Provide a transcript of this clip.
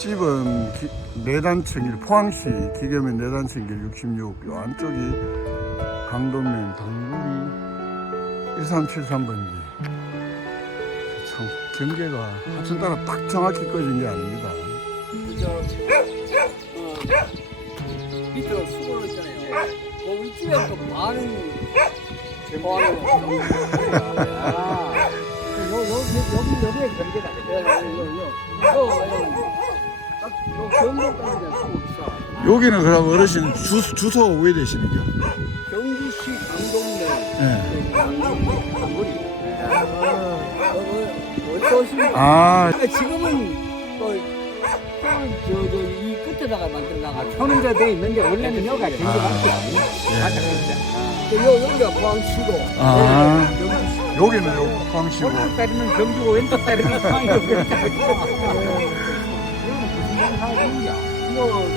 집은 기, 내단층길 포항시 기계면 내단층 길 66. 요 안쪽이 강동면 당구리 1373번지. 참 경계가 합천 따라 딱 정확히 꺼진 게 아닙니다. 밑으로 수건을 있잖아요. 그 위쪽에 또 많은 제보하는 거. 아, 요, 요, 여기, 여기에 경계가 돼. 요, 요, 요, 여기는 그럼 어르신 주, 주소가 왜 되시는겨? 경기시 강동면 네. 강거리. 아, 오시면 아, 지금은 뭐 저 저 이 끝에다가 만들다가 천원자 돼 있는데 원래는 여기가 아. 밖에 아니에요. 요 여기가 포항시고 아. 여기는 요 포항시고. 오른쪽 다리는 경주고 왼쪽 다리는 포항이고 그랬다. 이거